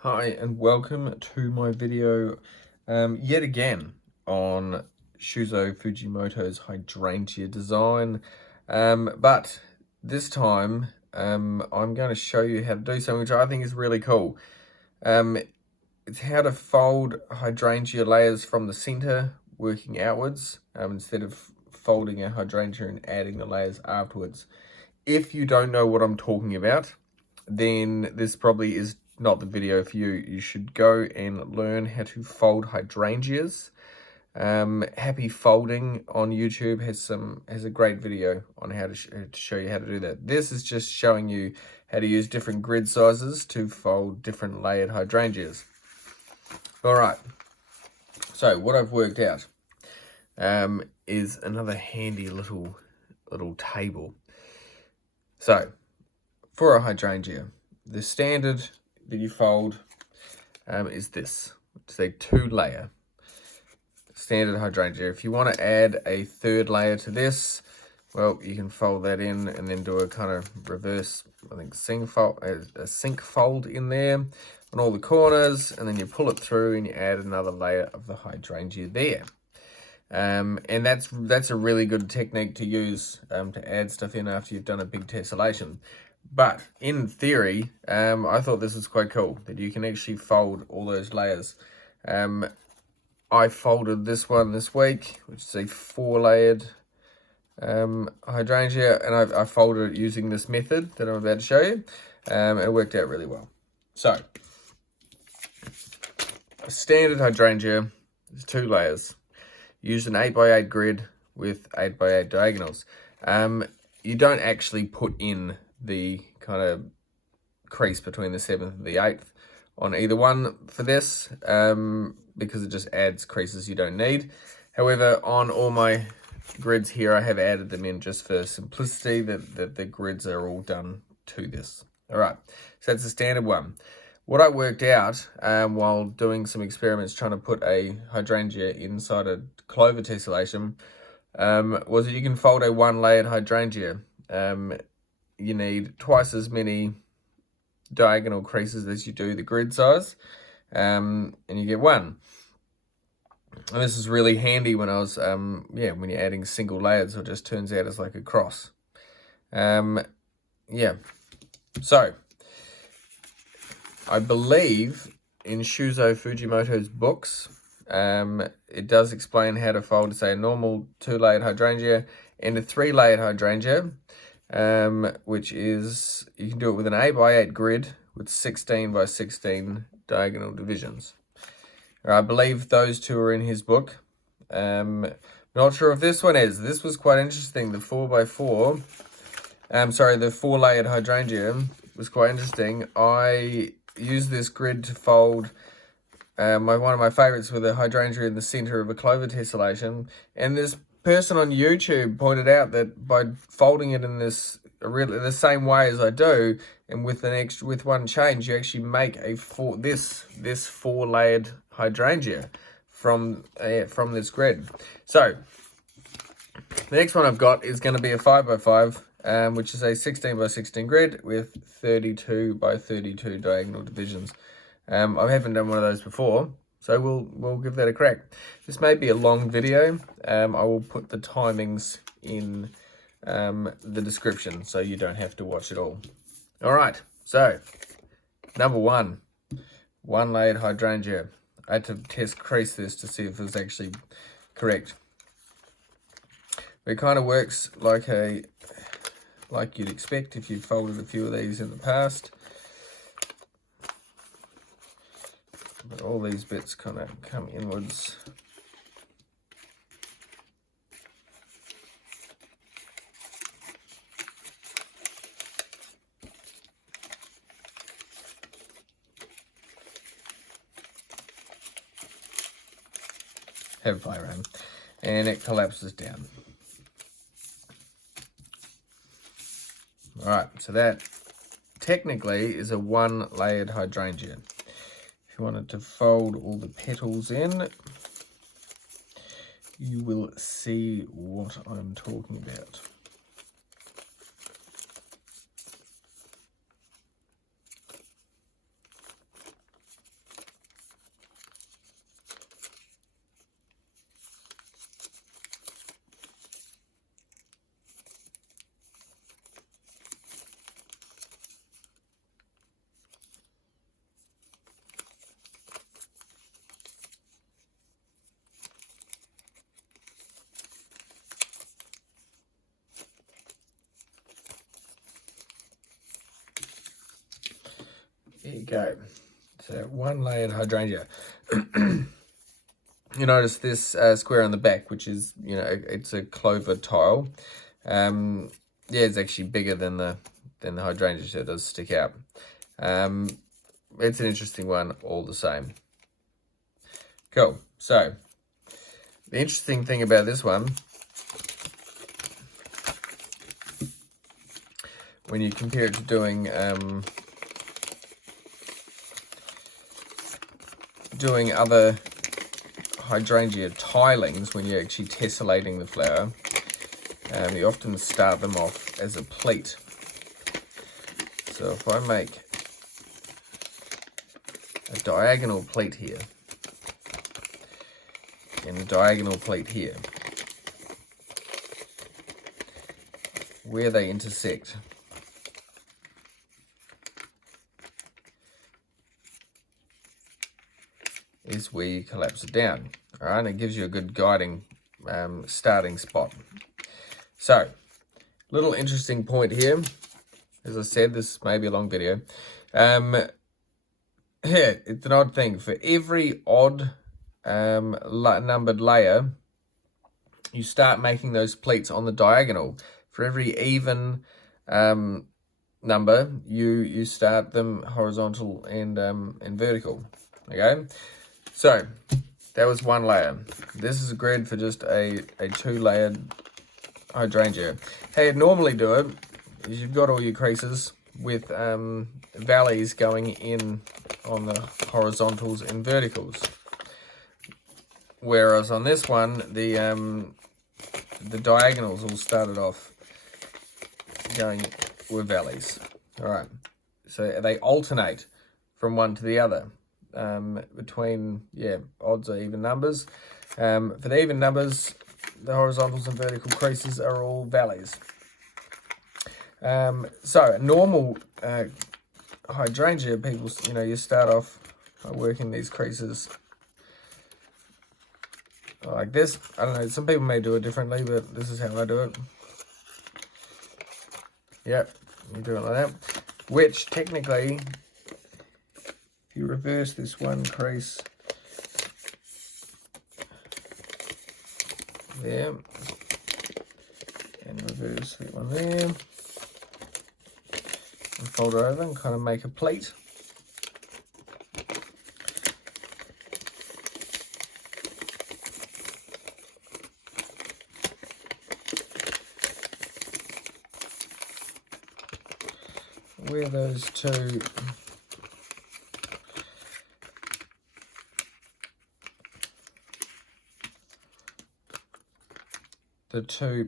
Hi and welcome to my video yet again on Shuzo Fujimoto's hydrangea design, but this time I'm going to show you how to do something which I think is really cool. It's how to fold hydrangea layers from the center working outwards instead of folding a hydrangea and adding the layers afterwards. If you don't know what I'm talking about, then this probably is not the video for you. You should go and learn how to fold hydrangeas. Happy Folding on YouTube has a great video on how to show you how to do that. This is just showing you how to use different grid sizes to fold different layered hydrangeas. All right. So what I've worked out is another handy little table. So for a hydrangea, the standard that you fold is this. It's a 2-layer standard hydrangea. If you want to add a 3rd layer to this, well, you can fold that in and then do a kind of reverse, I think, a sink fold in there on all the corners, and then you pull it through and you add another layer of the hydrangea there. And that's a really good technique to use to add stuff in after you've done a big tessellation. But in theory, I thought this was quite cool, that you can actually fold all those layers. I folded this one this week, which is a 4-layered hydrangea, and I folded it using this method that I'm about to show you. It worked out really well. So, a standard hydrangea is 2 layers. Use an 8x8 grid with 8x8 diagonals. You don't actually put in the kind of crease between the 7th and the 8th on either one for this, because it just adds creases you don't need. However, on all my grids here, I have added them in just for simplicity, that the grids are all done to this. All right, so that's the standard one. What I worked out while doing some experiments trying to put a hydrangea inside a clover tessellation was that you can fold a 1-layered hydrangea. You need twice as many diagonal creases as you do the grid size, and you get 1. And this is really handy when I was, when you're adding single layers, it just turns out as like a cross. So, I believe in Shuzo Fujimoto's books, it does explain how to fold, say, a normal 2-layered hydrangea and a 3-layered hydrangea, which is, you can do it with an 8x8 grid with 16x16 diagonal divisions. I believe those 2 are in his book. Not sure if this one is. This was quite interesting. The 4x4, the 4-layered hydrangea was quite interesting. I used this grid to fold one of my favorites with a hydrangea in the center of a clover tessellation, and this person on YouTube pointed out that by folding it in this the same way as I do, and with one change, you actually make this 4-layered hydrangea from this grid. So the next one I've got is going to be a 5x5, which is a 16x16 grid with 32x32 diagonal divisions. I haven't done one of those before, so we'll give that a crack. This may be a long video. I will put the timings in the description so you don't have to watch it all. All right, so number 1, 1-layered hydrangea. I had to test crease this to see if it was actually correct. It kind of works like you'd expect if you've folded a few of these in the past. But all these bits kind of come inwards. Have fire around, and it collapses down. All right, so that technically is a 1-layered hydrangea. If you wanted to fold all the petals in, you will see what I'm talking about. There you go. So one layered hydrangea. You notice this square on the back, which is, you know, it's a clover tile. Yeah, it's actually bigger than the hydrangea, so it does stick out. It's an interesting one all the same. Cool. So the interesting thing about this one, when you compare it to doing other hydrangea tilings, when you're actually tessellating the flower, you often start them off as a pleat. So if I make a diagonal pleat here and a diagonal pleat here, where they intersect is where you collapse it down. All right, and it gives you a good guiding starting spot. So, little interesting point here. As I said, this may be a long video. Yeah, it's an odd thing. For every odd numbered layer, you start making those pleats on the diagonal. For every even number, you start them horizontal and vertical. Okay, so that was one layer. This is a grid for just a 2-layered hydrangea. How you'd normally do it is you've got all your creases with valleys going in on the horizontals and verticals. Whereas on this one, the diagonals all started off going with valleys. All right, so they alternate from one to the other between, yeah, odds or even numbers. For the even numbers, the horizontals and vertical creases are all valleys. So a normal hydrangea, people, you know, you start off by working these creases like this. I don't know, some people may do it differently, but this is how I do it. Yep, you do it like that. Which technically, if you reverse this one crease there, and reverse that one there, and fold it over and kind of make a pleat. Where those two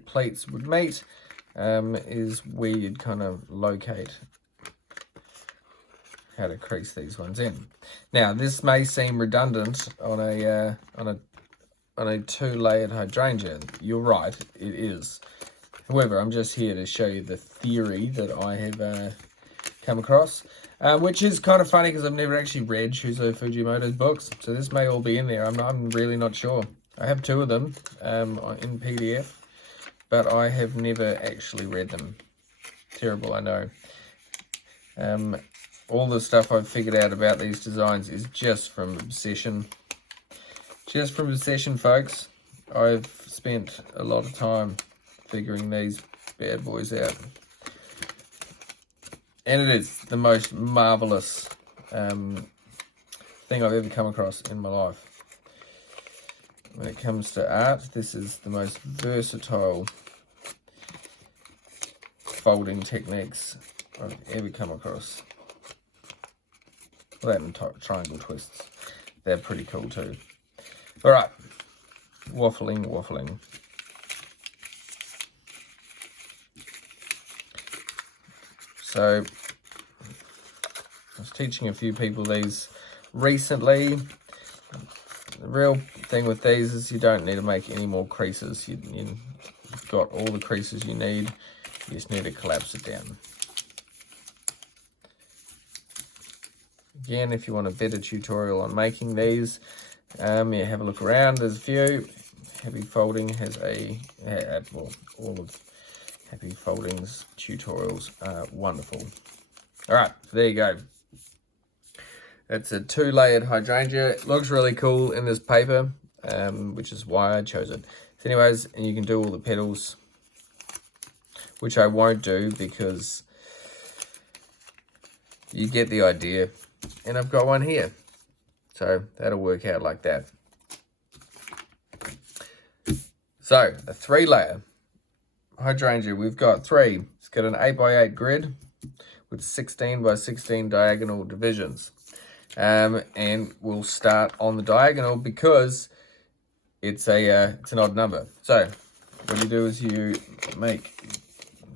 pleats would meet is where you'd kind of locate how to crease these ones in. Now, this may seem redundant on a 2-layered hydrangea. You're right, it is. However, I'm just here to show you the theory that I have come across, which is kind of funny because I've never actually read Shuzo Fujimoto's books, so this may all be in there. I'm really not sure. I have 2 of them in PDF, but I have never actually read them. Terrible, I know. All the stuff I've figured out about these designs is just from obsession. Just from obsession, folks. I've spent a lot of time figuring these bad boys out. And it is the most marvelous thing I've ever come across in my life. When it comes to art, this is the most versatile folding techniques I've ever come across. Well, that and triangle twists. They're pretty cool too. Alright, waffling. So, I was teaching a few people these recently. The real thing with these is you don't need to make any more creases. You've got all the creases you need. You just need to collapse it down. Again, if you want a better tutorial on making these, yeah, have a look around. There's a few. Happy Folding has well, all of Happy Folding's tutorials are wonderful. All right, there you go. It's a 2-layered hydrangea. It looks really cool in this paper, which is why I chose it. So anyways, and you can do all the petals, which I won't do because you get the idea. And I've got one here. So that'll work out like that. So a 3-layer hydrangea, we've got 3. It's got an 8x8 grid with 16x16 diagonal divisions. And we'll start on the diagonal because it's an odd number. So what you do is you make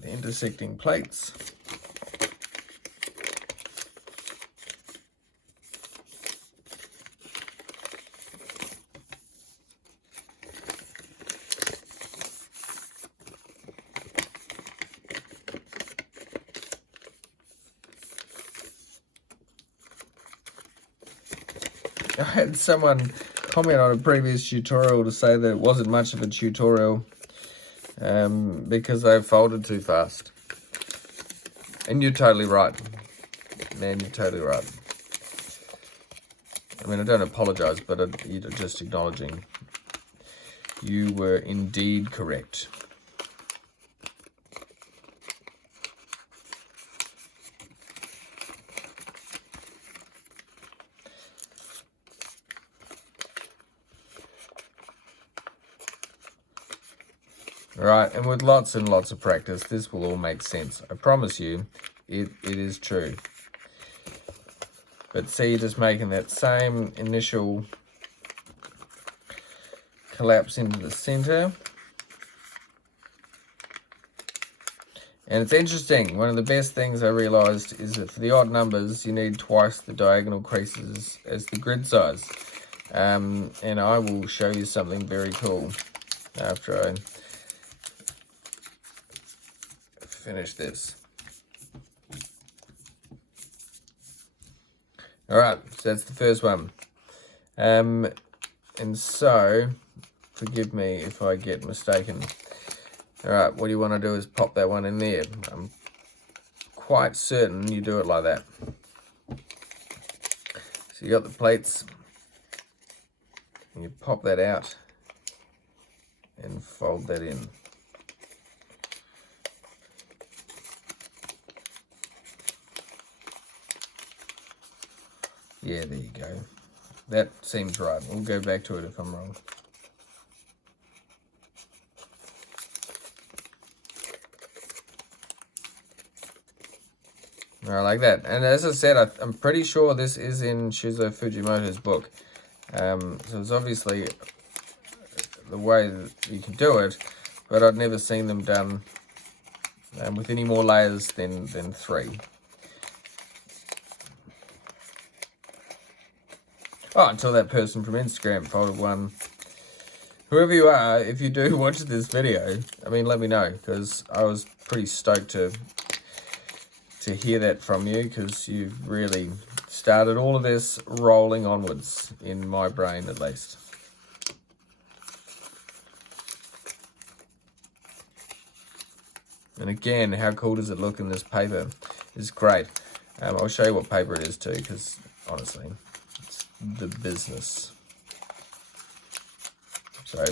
the intersecting plates. I had someone comment on a previous tutorial to say that it wasn't much of a tutorial because they folded too fast. And you're totally right. Man, you're totally right. I mean, I don't apologize, but you're just acknowledging you were indeed correct. Alright, and with lots and lots of practice, this will all make sense. I promise you, it is true. But see, just making that same initial collapse into the center. And it's interesting, one of the best things I realized is that for the odd numbers, you need twice the diagonal creases as the grid size. And I will show you something very cool after I finish this. Alright, so that's the first one. And so, forgive me if I get mistaken. Alright, what you want to do is pop that one in there. I'm quite certain you do it like that. So you got the plates, and you pop that out and fold that in. Yeah, there you go. That seems right. We'll go back to it if I'm wrong. All right, like that. And as I said, I'm pretty sure this is in Shuzo Fujimoto's book. So it's obviously the way that you can do it, but I'd never seen them done with any more layers than 3. Oh, until that person from Instagram folded one. Whoever you are, if you do watch this video, I mean, let me know, because I was pretty stoked to hear that from you, because you've really started all of this rolling onwards, in my brain at least. And again, how cool does it look in this paper? It's great. I'll show you what paper it is too, because honestly, it's the business. So,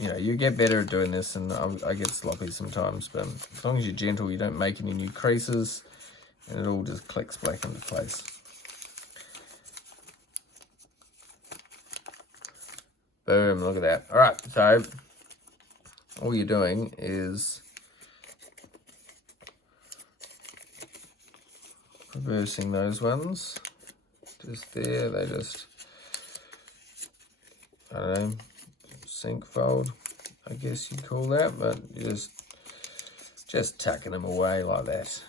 you know, you get better at doing this, and I get sloppy sometimes, but as long as you're gentle, you don't make any new creases, and it all just clicks back into place. Boom, look at that. All right, so all you're doing is reversing those ones. Just there, they just, I don't know, sink fold, I guess you'd call that, but you're just tucking them away like that.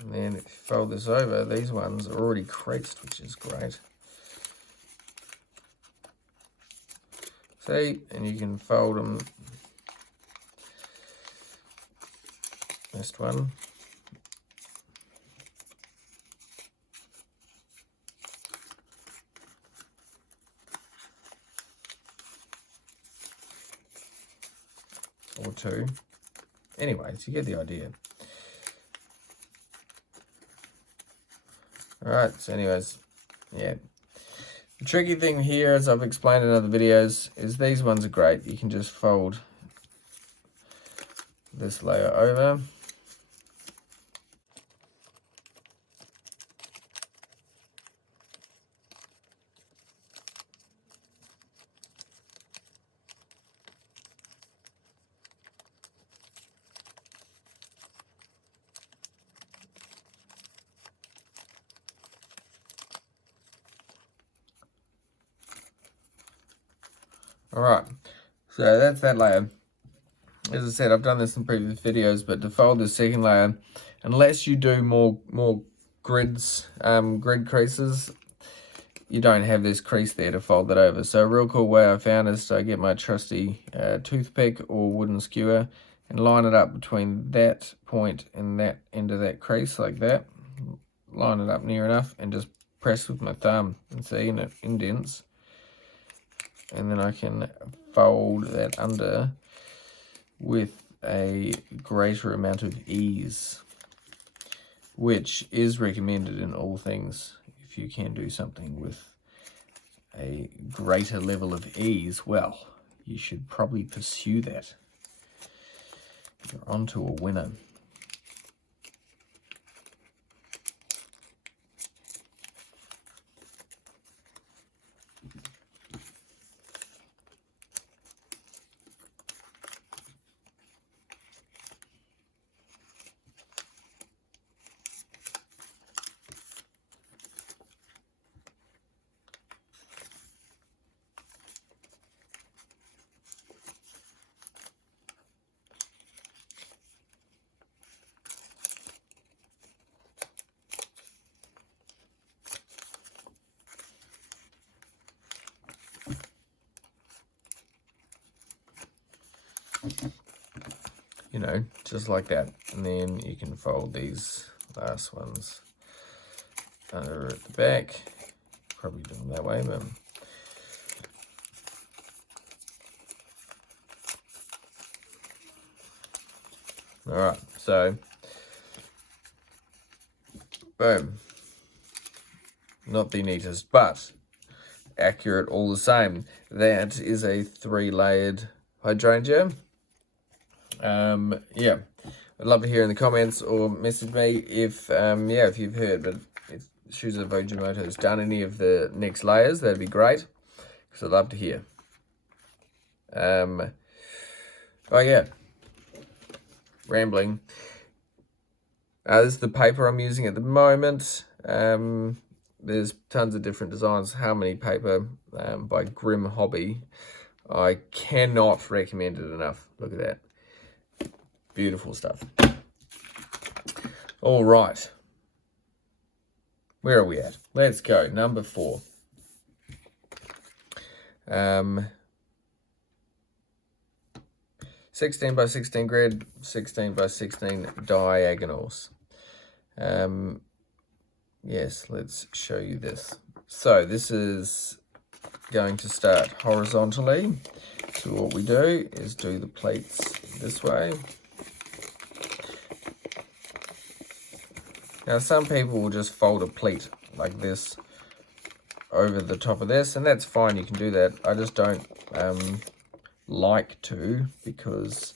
And then if you fold this over, these ones are already creased, which is great. See, and you can fold them. Next one. Or 2. Anyways, you get the idea. Alright, so anyways, yeah. The tricky thing here, as I've explained in other videos, is these ones are great. You can just fold this layer over. Alright, so that's that layer. As I said, I've done this in previous videos, but to fold the second layer, unless you do more grids, grid creases, you don't have this crease there to fold that over. So a real cool way I found is to get my trusty toothpick or wooden skewer and line it up between that point and that end of that crease like that. Line it up near enough and just press with my thumb and see, and it indents. And then I can fold that under with a greater amount of ease, which is recommended in all things. If you can do something with a greater level of ease, well, you should probably pursue that. You're onto a winner. You know, just like that. And then you can fold these last ones under at the back. Probably do them that way, but alright, so boom. Not the neatest, but accurate all the same. That is a 3-layered hydrangea. Yeah, I'd love to hear in the comments or message me if if you've heard, but if Shuzo Fujimoto has done any of the next layers, that'd be great, because I'd love to hear. Oh yeah, rambling. This is the paper I'm using at the moment. There's tons of different designs. How Many paper by Grim Hobby. I cannot recommend it enough. Look at that. Beautiful stuff. All right. Where are we at? Let's go. Number 4. 16 by 16 grid, 16 by 16 diagonals. Yes, let's show you this. So this is going to start horizontally. So what we do is do the pleats this way. Now some people will just fold a pleat like this over the top of this, and that's fine, you can do that. I just don't like to, because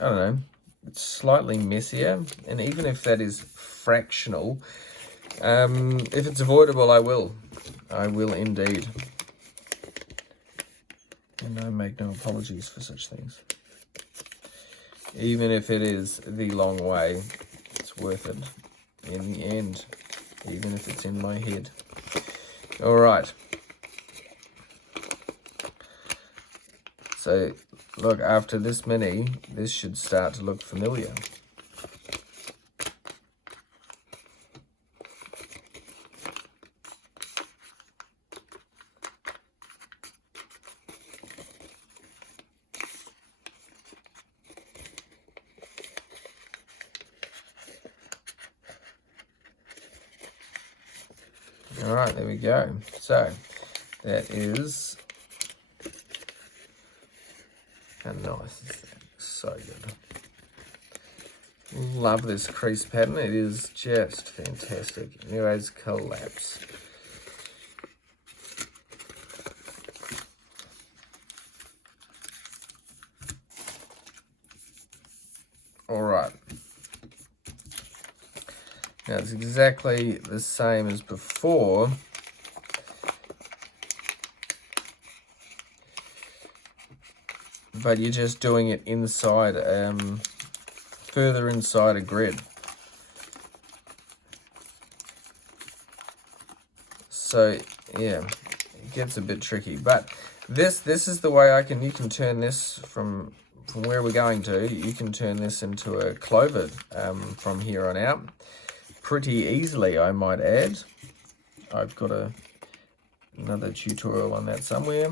I don't know, it's slightly messier, and even if that is fractional, if it's avoidable, I will indeed, and I make no apologies for such things. Even if it is the long way, it's worth it in the end, even if it's in my head. All right. So, look, after this many, this should start to look familiar. All right, there we go. So, that is... how nice is that? So good. Love this crease pattern. It is just fantastic. Anyways, collapse. Alright. Now it's exactly the same as before. But you're just doing it inside, further inside a grid. So yeah, it gets a bit tricky. But this is the way you can turn this from where we're going to. You can turn this into a clover from here on out, pretty easily, I might add. I've got another tutorial on that somewhere.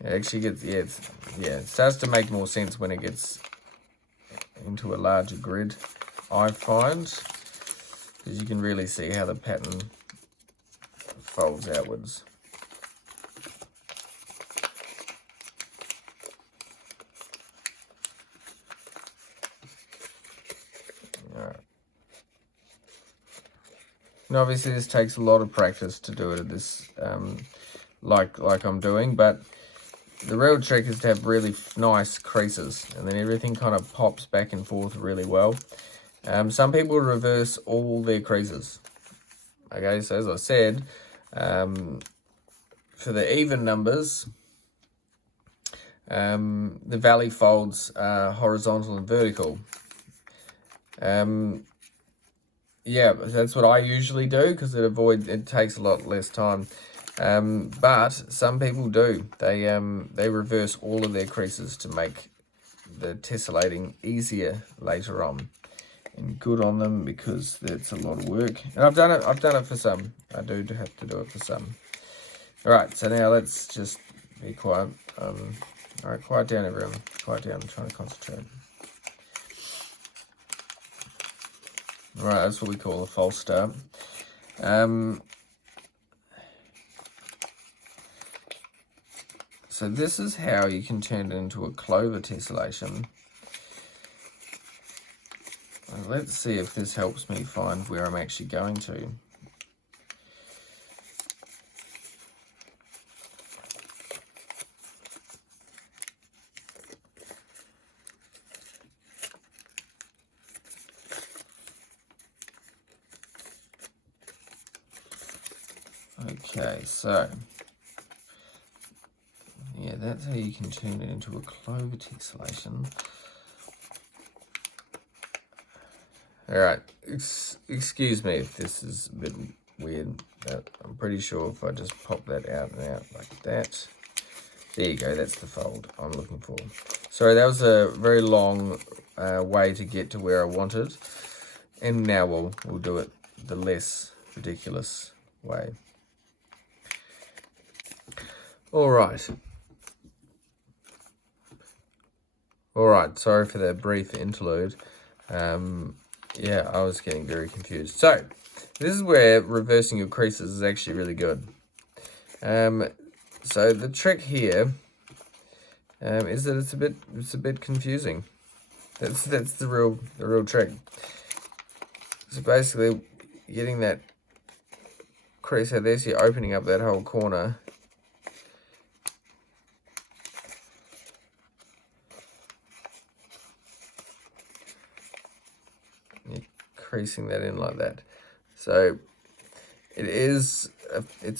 It actually gets, it starts to make more sense when it gets into a larger grid, I find, because you can really see how the pattern folds outwards. Alright. And obviously this takes a lot of practice to do it at this, like I'm doing, but the real trick is to have really nice creases, and then everything kind of pops back and forth really well. Some people reverse all their creases. Okay, so as I said, for the even numbers, the valley folds are horizontal and vertical. Yeah, that's what I usually do because it takes a lot less time. But some people do. They reverse all of their creases to make the tessellating easier later on. And good on them, because that's a lot of work. And I've done it for some. I do have to do it for some. Alright, so now let's just be quiet. Alright, quiet down everyone. Quiet down, I'm trying to concentrate. Alright, that's what we call a false start. So this is how you can turn it into a clover tessellation. Let's see if this helps me find where I'm actually going to. Okay, so yeah, that's how you can turn it into a clover tessellation. Alright, excuse me if this is a bit weird, but I'm pretty sure if I just pop that out and out like that. There you go, that's the fold I'm looking for. Sorry, that was a very long way to get to where I wanted. And now we'll do it the less ridiculous way. Alright. Alright, sorry for that brief interlude. Yeah, I was getting very confused. So, this is where reversing your creases is actually really good. So the trick here is that it's a bit confusing. That's the real trick. So basically, getting that crease out there, so you're opening up that whole corner. Creasing that in like that. So it's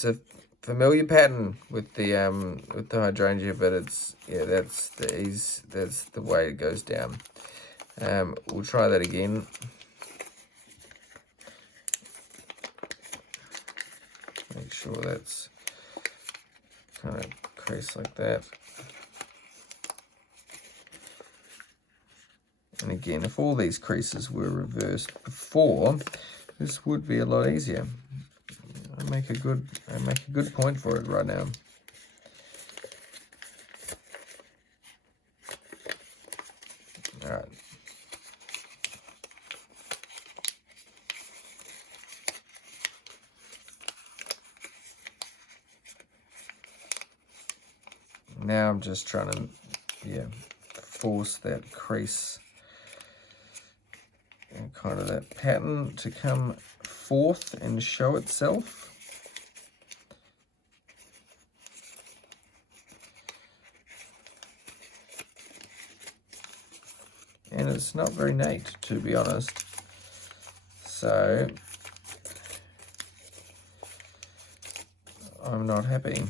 a familiar pattern with the hydrangea, but that's the way it goes down. We'll try that again. Make sure that's kind of crease like that. And again, if all these creases were reversed before, this would be a lot easier. I make a good point for it right now. All right. Now I'm just trying to, force that crease and kind of that pattern to come forth and show itself. And it's not very neat, to be honest. So I'm not happy.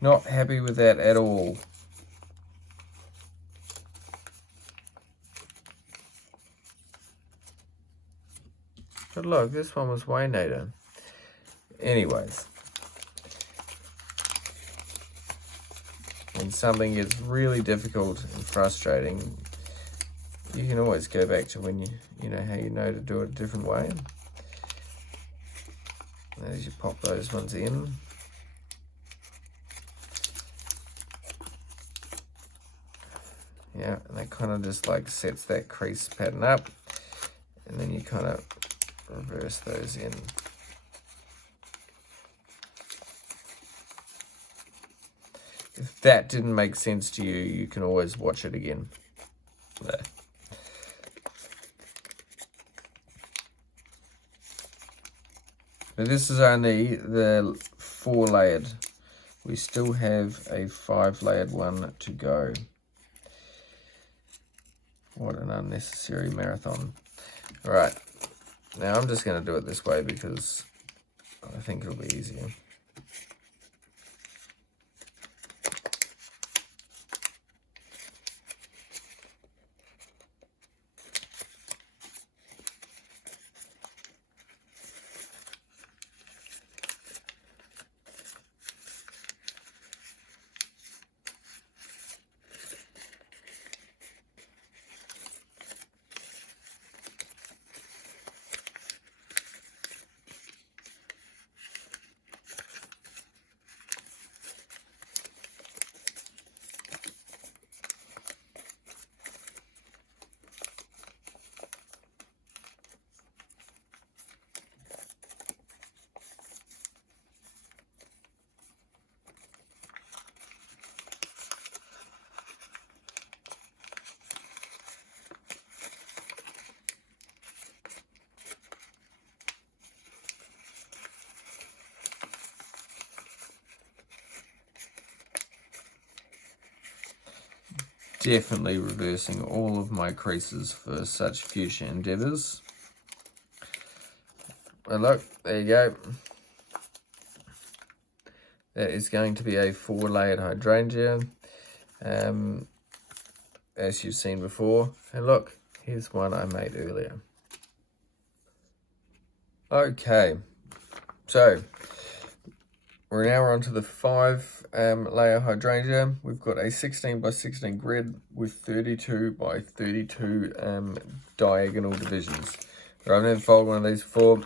Not happy with that at all. But look, this one was way neater. Anyways. When something gets really difficult and frustrating, you can always go back to when you know how you know to do it a different way. As you pop those ones in. Yeah, and that kind of just like sets that crease pattern up, and then you kind of reverse those in. If that didn't make sense to you, you can always watch it again. There. But this is only the 4-layered. We still have a 5-layered one to go. What an unnecessary marathon. All right, now I'm just going to do it this way because I think it'll be easier. Definitely reversing all of my creases for such future endeavors. Well, look, there you go. That is going to be a 4-layered hydrangea, as you've seen before. And look, here's one I made earlier. Okay, so we're now on to the 5-layer hydrangea. We've got a 16 by 16 grid with 32 by 32 diagonal divisions. I've never folded one of these before,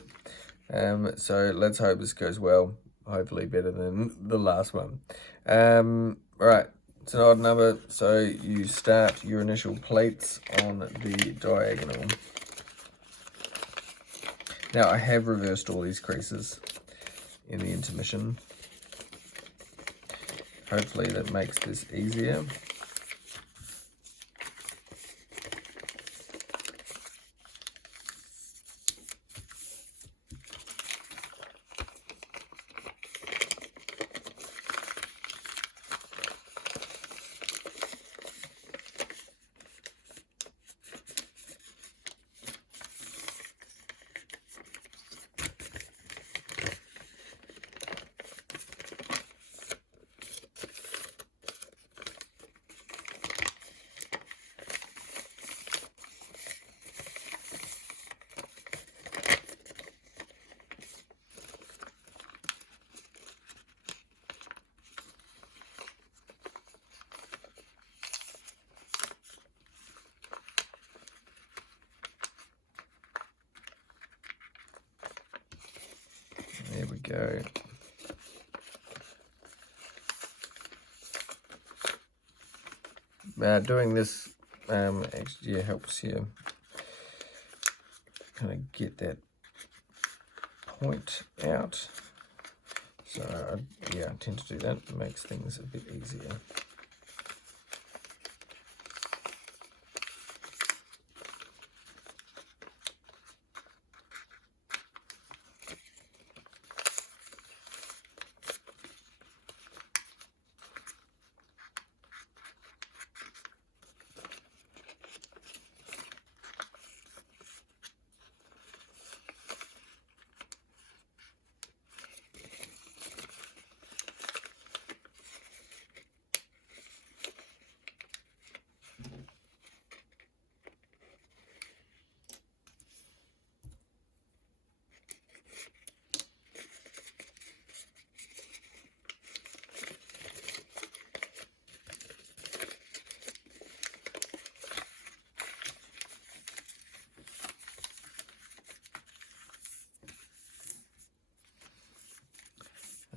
so let's hope this goes well. Hopefully better than the last one. Right, it's an odd number, so you start your initial plates on the diagonal. Now I have reversed all these creases in the intermission. Hopefully that makes this easier. There we go. Doing this actually helps you kind of get that point out. So yeah, I tend to do that. It makes things a bit easier.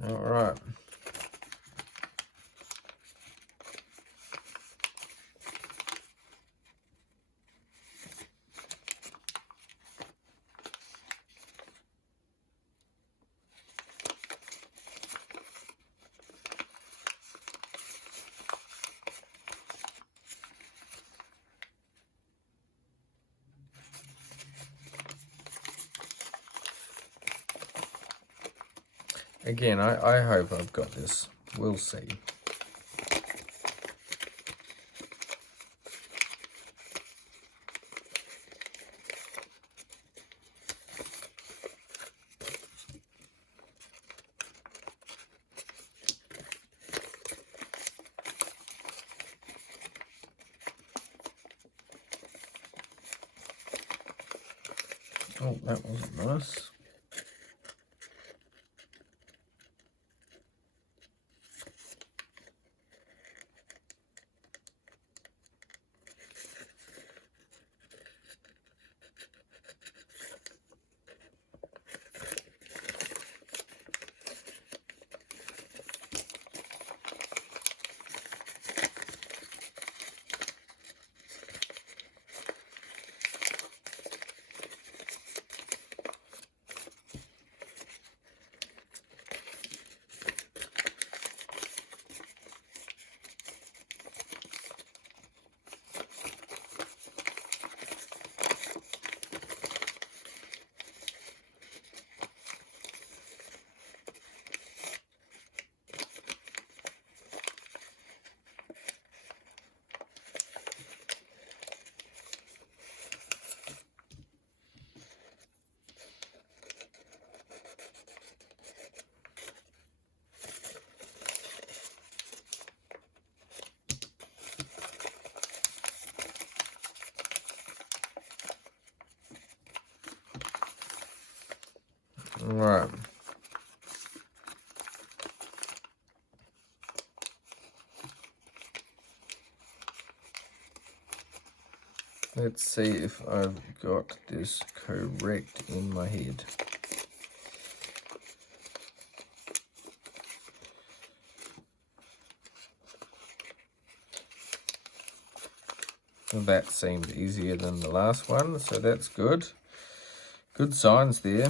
All right. Again, I hope I've got this. We'll see. Oh, that wasn't nice. All right. Let's see if I've got this correct in my head. That seemed easier than the last one, so that's good. Good signs there.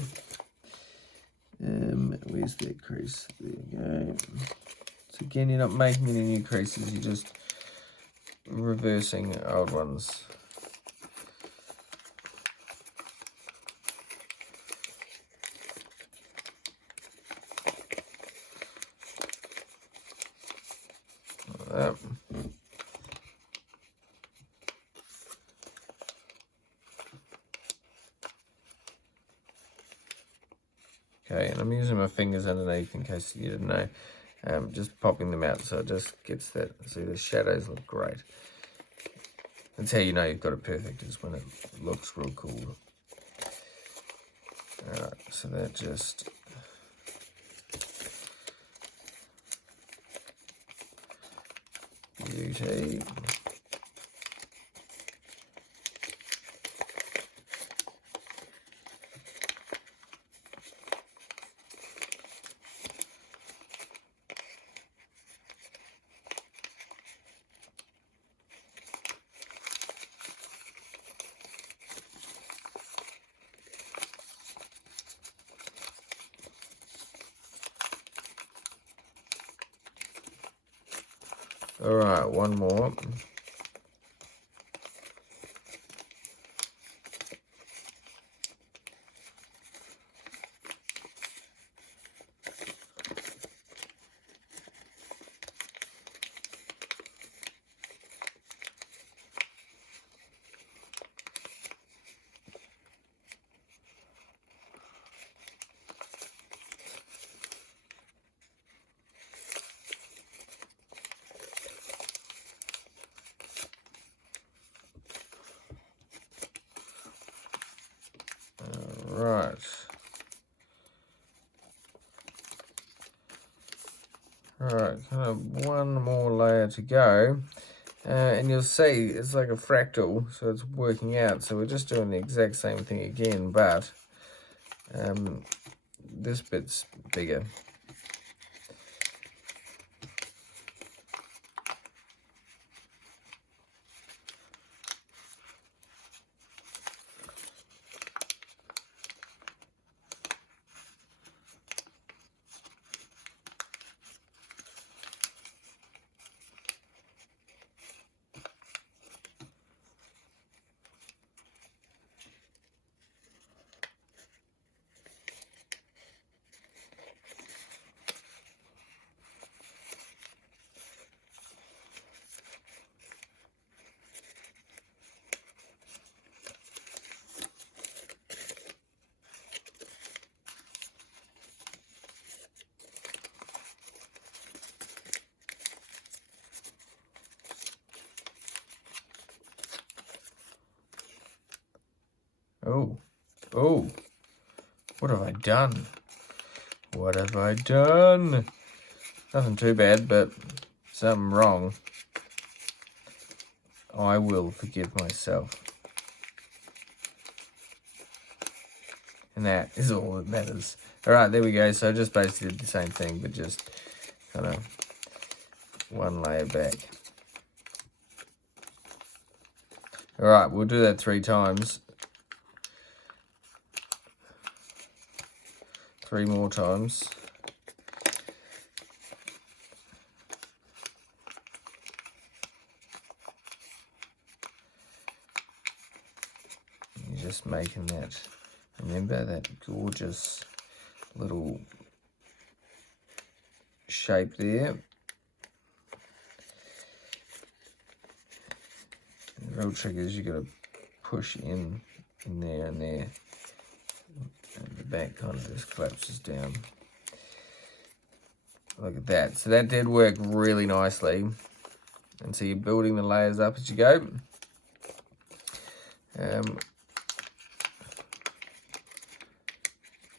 Where's that crease? There you go. So again, you're not making any new creases, you're just reversing old ones. Like that. Okay, and I'm using my fingers underneath in case you didn't know. Just popping them out so it just gets that. See, the shadows look great. That's how you know you've got it perfect, is when it looks real cool. Alright, so that just... beauty. All right, one more. Right. Alright, kind of one more layer to go. And you'll see it's like a fractal, so it's working out. So we're just doing the exact same thing again, but this bit's bigger. Oh, oh, what have I done? What have I done? Nothing too bad, but something wrong. I will forgive myself. And that is all that matters. Alright, there we go. So I just basically did the same thing, but just kind of one layer back. Alright, we'll do that 3 times. 3 more times. You're just making that, remember that gorgeous little shape there. The real trick is you got to push in there and there. And the back kind of just collapses down. Look at that. So that did work really nicely. And so you're building the layers up as you go.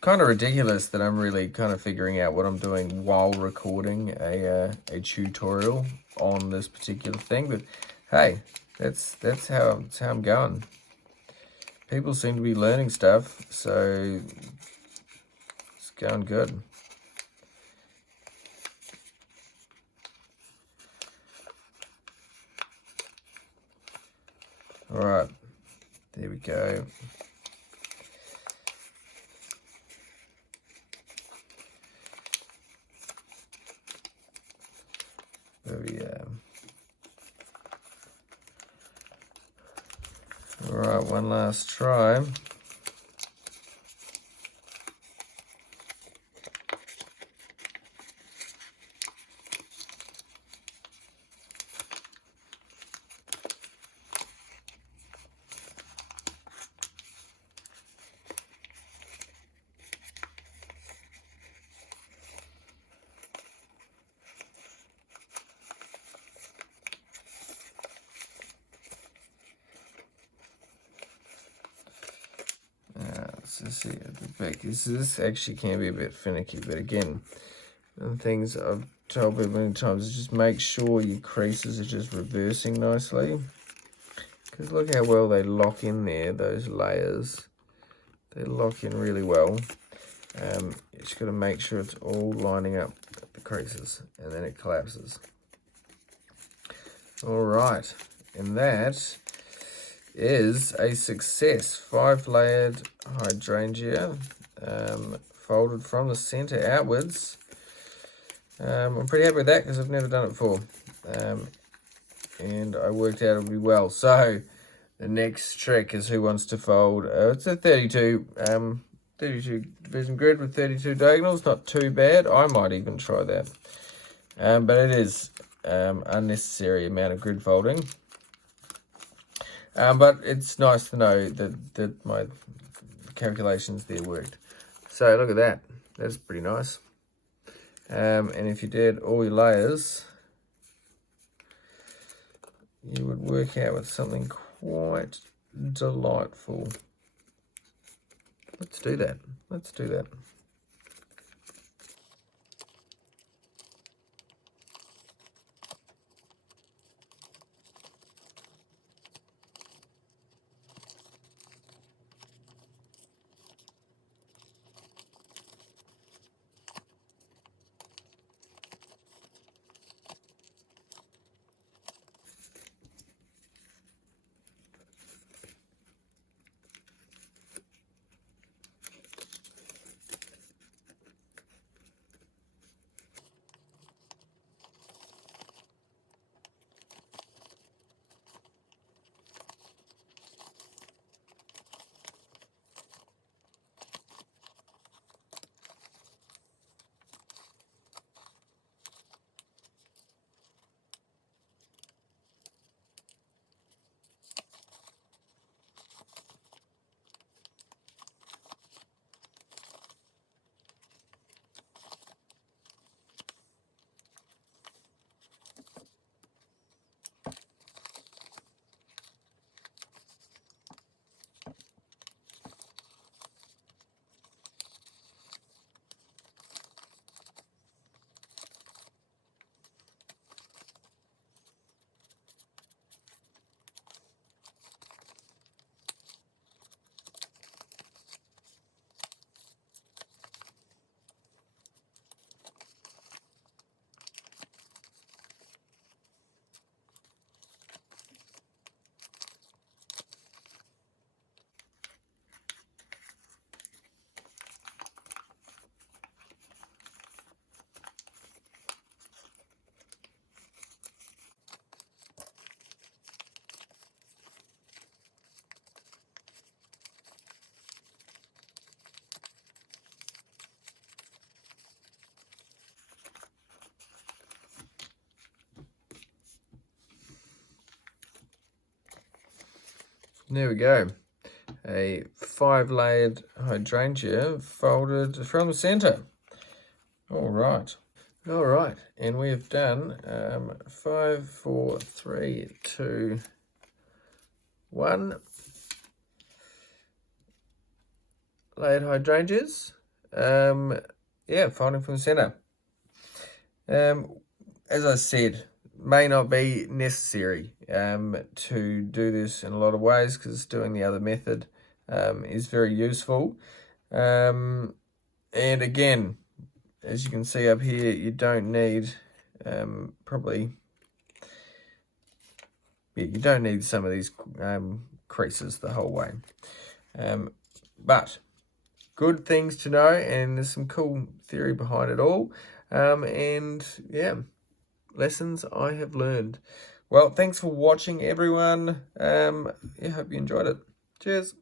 Kind of ridiculous that I'm really kind of figuring out what I'm doing while recording a tutorial on this particular thing. But hey, that's how I'm going. People seem to be learning stuff, so it's going good. All right, there we go. All right, one last try. So see at the back, this actually can be a bit finicky, but again, the things I've told people many times is just make sure your creases are just reversing nicely, because look how well they lock in there, those layers. They lock in really well. You just got to make sure it's all lining up at the creases, and then it collapses. All right, and that is a success. 5-layered hydrangea, folded from the center outwards. I'm pretty happy with that because I've never done it before. and I worked out it would be well. So the next trick is who wants to fold. It's a 32 division grid with 32 diagonals. Not too bad. I might even try that. But it is unnecessary amount of grid folding. But it's nice to know that my calculations there worked. So look at that. That's pretty nice. And if you did all your layers, you would work out with something quite delightful. Let's do that. Let's do that. There we go. A 5-layered hydrangea folded from the center. All right. All right. And we have done 5, 4, 3, 2, 1 layered hydrangeas. Yeah, folding from the center. As I said, may not be necessary to do this in a lot of ways, because doing the other method is very useful. And again, as you can see up here, you don't need you don't need some of these creases the whole way. But good things to know, and there's some cool theory behind it all. And yeah, lessons I have learned. Well, thanks for watching, everyone. Yeah, hope you enjoyed it. Cheers.